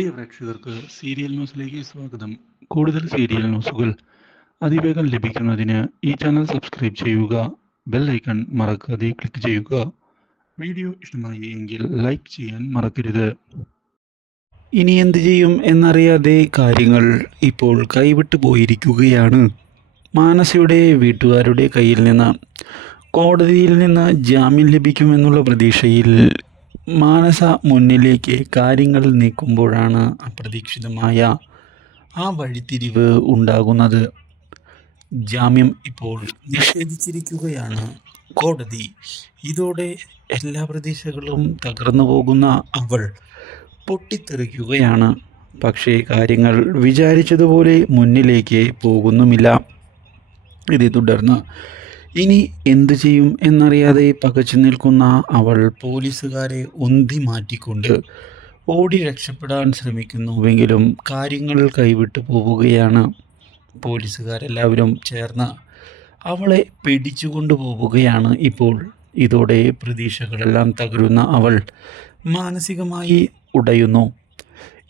പ്രിയ പ്രേക്ഷകർക്ക് സീരിയൽ ന്യൂസിലേക്ക് സ്വാഗതം. കൂടുതൽ സീരിയൽ ന്യൂസുകൾ അതിവേഗം ലഭിക്കുന്നതിന് ഈ ചാനൽ സബ്സ്ക്രൈബ് ചെയ്യുക ബെൽ ഐക്കൺ മറക്കാതെ ക്ലിക്ക് ചെയ്യുക. വീഡിയോ ഇഷ്ടമായി എങ്കിൽ ലൈക്ക് ചെയ്യാൻ മറക്കരുത്. ഇനി എന്ത് ചെയ്യും എന്നറിയാതെ കാര്യങ്ങൾ ഇപ്പോൾ കൈവിട്ടു പോയിരിക്കുകയാണ്. മാനസയുടെ വീട്ടുകാരുടെ കയ്യിൽ നിന്ന് കോടതിയിൽ നിന്ന് ജാമ്യം ലഭിക്കുമെന്നുള്ള പ്രതീക്ഷയിൽ മാനസ മുന്നിലേക്ക് കാര്യങ്ങൾ നീക്കുമ്പോഴാണ് അപ്രതീക്ഷിതമായ ആ വഴിത്തിരിവ് ഉണ്ടാകുന്നത്. ജാമ്യം ഇപ്പോൾ നിഷേധിച്ചിരിക്കുകയാണ് കോടതി. ഇതോടെ എല്ലാ പ്രതീക്ഷകളും തകർന്നു പോകുന്ന അവൾ പൊട്ടിത്തെറിക്കുകയാണ്. പക്ഷേ കാര്യങ്ങൾ വിചാരിച്ചതുപോലെ മുന്നിലേക്ക് പോകുന്നുമില്ല. ഇതേ തുടർന്ന് ഇനി എന്തു ചെയ്യും എന്നറിയാതെ പകച്ചു നിൽക്കുന്ന അവൾ പോലീസുകാരെ ഒന്തി മാറ്റിക്കൊണ്ട് ഓടി രക്ഷപ്പെടാൻ ശ്രമിക്കുന്നുവെങ്കിലും കാര്യങ്ങൾ കൈവിട്ടു പോവുകയാണ്. പോലീസുകാരെല്ലാവരും ചേർന്ന് അവളെ പിടിച്ചുകൊണ്ടു പോവുകയാണ് ഇപ്പോൾ. ഇതോടെ പ്രതീക്ഷകളെല്ലാം തകരുന്ന അവൾ മാനസികമായി ഉടയുന്നു.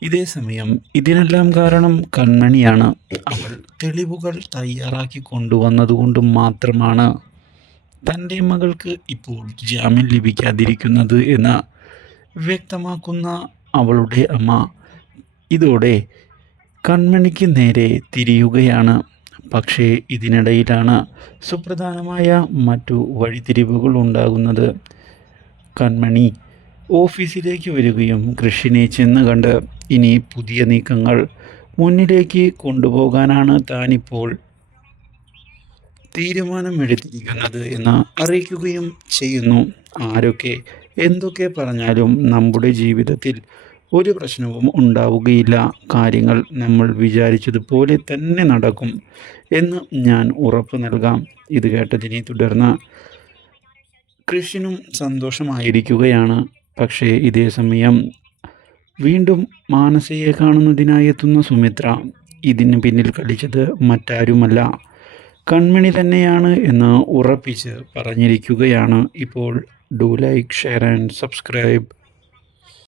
ഇതേ സമയം ഇതിനെല്ലാം കാരണം കൺമണിയാണ്. അവൾ തെളിവുകൾ തയ്യാറാക്കി കൊണ്ടുവന്നതുകൊണ്ട് മാത്രമാണ് തന്റെ മകൾക്ക് ഇപ്പോൾ ജാമ്യം ലഭിക്കാതിരിക്കുന്നത് എന്ന് വ്യക്തമാക്കുന്ന അവളുടെ അമ്മ. ഇതോടെ കൺമണിക്ക് നേരെ തിരിയുകയാണ്. പക്ഷേ ഇതിനിടയിലാണ് സുപ്രധാനമായ മറ്റു വഴിതിരിവുകൾ ഉണ്ടാകുന്നത്. കൺമണി ഓഫീസിലേക്ക് വരികയും കൃഷിനെ ചെന്ന് കണ്ട് ഇനി പുതിയ നീക്കങ്ങൾ മുന്നിലേക്ക് കൊണ്ടുപോകാനാണ് താനിപ്പോൾ തീരുമാനമെടുത്തിരിക്കുന്നത് എന്ന് അറിയിക്കുകയും ചെയ്യുന്നു. ആരൊക്കെ എന്തൊക്കെ പറഞ്ഞാലും നമ്മുടെ ജീവിതത്തിൽ ഒരു പ്രശ്നവും ഉണ്ടാവുകയില്ല. കാര്യങ്ങൾ നമ്മൾ വിചാരിച്ചതുപോലെ തന്നെ നടക്കും എന്ന് ഞാൻ ഉറപ്പ് നൽകാം. ഇത് കേട്ടതിനെ തുടർന്ന് കൃഷിനും സന്തോഷമായിരിക്കുകയാണ്. പക്ഷേ ഇതേ സമയം വീണ്ടും മാനസയെ കാണുന്നതിനായി എത്തുന്ന സുമിത്ര ഇതിന് പിന്നിൽ കളിച്ചത് മറ്റാരുമല്ല. കൺമണി തന്നെയാണ് എന്ന് ഉറപ്പിച്ച് പറഞ്ഞിരിക്കുകയാണ് ഇപ്പോൾ. Do like share and subscribe.